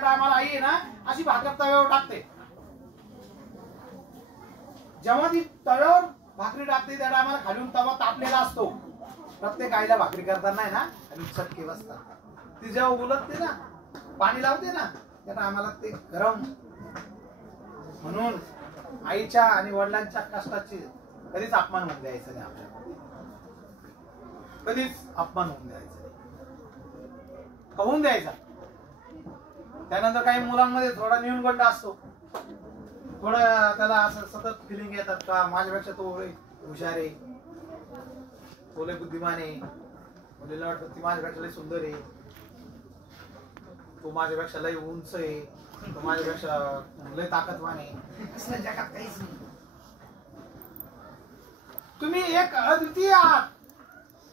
टायमाला आई आहे ना अशी भाकर तव्यावर टाकते. जेव्हा ती तव्यावर भाकरी टाकते त्या टायमाला खालून तवा तापलेला असतो. प्रत्येक आईला भाकरी करताना आहे ना आणि चटके बसतात. ती जेव्हा उलटते ना पाणी लावते ना त्या टायमाला ते गरम. म्हणून आईच्या आणि वडिलांच्या कष्टाची कधीच अपमान होऊन द्यायचं नाही. आपल्याला कधीच अपमान होऊन द्यायचं नाही. होऊन द्यायचा. त्यानंतर काही मुलांमध्ये थोडा न्यूनगंड असतो. थोडं त्याला असं सतत फिलिंग येतात का माझ्यापेक्षा तो हुशार आहे, तो लय बुद्धिमान आहे, मुलीला वाटतं ती माझ्यापेक्षा लय सुंदर आहे, तो माझ्यापेक्षा लय उंच आहे, तो माझ्यापेक्षा लय ताकदवान आहे. असं जगात काहीच नाही. तुम्ही एक अद्वितीय आहात.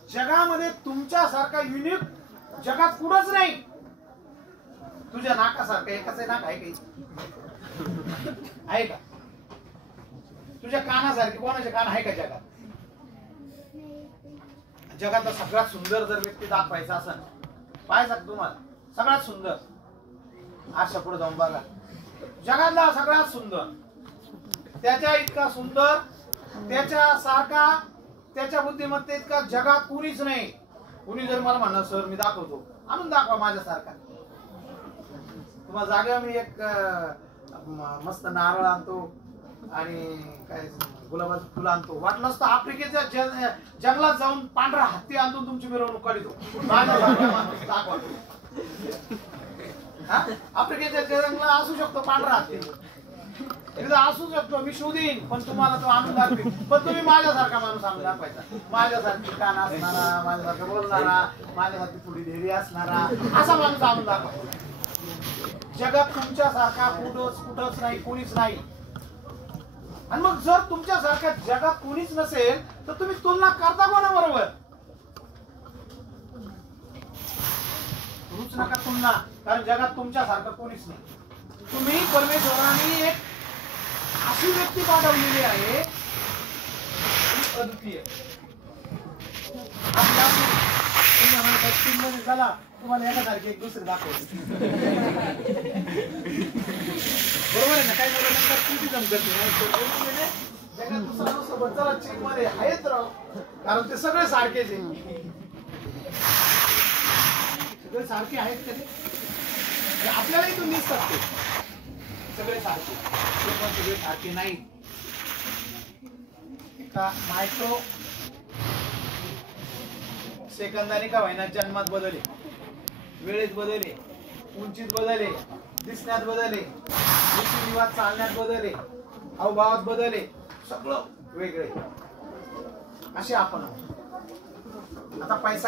जगामध्ये तुमच्यासारखा युनिक जगात कुठंच नाही. तुझ्या नाकासारखं एकच नाक आहे काही आहे का? तुझ्या कानासारखे कोणाचे कान आहे का जगात? जगातला सगळ्यात सुंदर जर व्यक्ती दाखवायचा असेल पाहायचा तुम्हाला सगळ्यात सुंदर आरशा पुढे जाऊन बघा. जगातला सगळ्यात सुंदर, त्याच्या इतका सुंदर, त्याच्या सारखा, त्याच्या बुद्धिमत्ते इतका जगात कुणीच नाही. कुणी जर मला म्हणणार सर मी दाखवतो, आणून दाखवा माझ्यासारखा. तुम्हाला जागेवर मी एक मस्त नारळ आणतो आणि काय गुलाबाचं फुलं आणतो. वाटलं असतं आफ्रिकेच्या जंगलात जाऊन पांढरा हत्ती आणतो तुमची मिरवणूक काढतो. दाखवा. आफ्रिकेच्या जंगलात असू शकतो पांढरा हत्ती, असू शकतो, मी शोधीन, पण तुम्हाला तो आणून दाखवीन. पण तुम्ही माझ्यासारखा माणूस आणून दाखवायचा. माझ्यासारखी कान असणारा, माझ्यासारखा बोलणारा, माझ्यासारखी थोडी ढेरी असणारा असा माणूस आणून दाखवा. जगात तुमच्यासारखा कुठंच नाही, कोणीच नाही. आणि मग जर तुमच्यासारख्या जगात कोणीच नसेल तर तुम्ही तुलना करता कोणाबरोबर? करूच नका तुलना, कारण जगात तुमच्यासारखं कोणीच नाही. तुम्ही परमेश्वराने एक अशी व्यक्ती पाठवलेली आहे अद्वितीय. झाला तुम्हाला एकासारखी एक दुसरी दाखवते. बरोबर आहे ना? काही मुलांना किती जमत नाही. जगात सोबत चला चीन मध्ये आहेत राव, कारण ते सगळे सारखेच आहे. सगळे सारखे आहेत का ते? आपल्यालाही तुम्ही दिसतात ते सगळे सारखे, ते पण सगळे सारखे नाही. एका मायक्रो सेकंदाने का होईना जन्मात बदलले, वेळेत बदलले, उंचीत बदलले, दिसण्यात बदलले, रीतिरिवाज चालण्यात बदलले, हावभावात बदलले, सगळं वेगळे. असे आपण आता पैसा